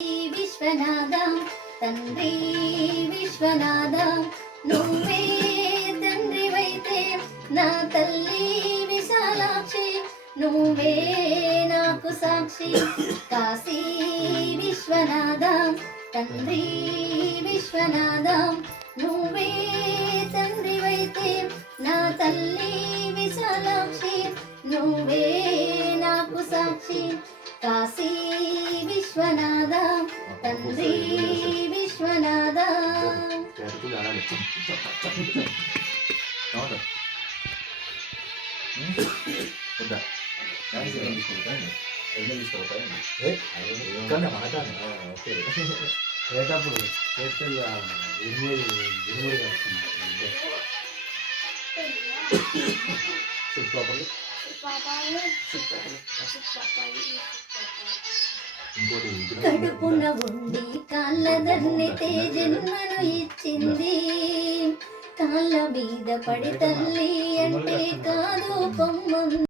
విశ్వనాథం తండ్రి విశ్వనాథం నువ్వే తండ్రివైతే నా తల్లి విశాలాక్షి నువ్వే నాకు సాక్షి కాశీ విశ్వనాథం తండ్రి విశ్వనాథం నువ్వే తండ్రివైతే నా తల్లి విశాలాక్షి నువ్వే నాకు సాక్షి కాశీ విశ్వనాథం తండ్రి విశ్వనాథం చేటప్పుడు చేతులు ఇరుముడి వస్తుంది కడుపున ఉండి కాళ్ళదన్నితే జన్మను ఇచ్చింది కాళ్ళ మీద పడి తల్లి అంటే కాదు పొమ్మ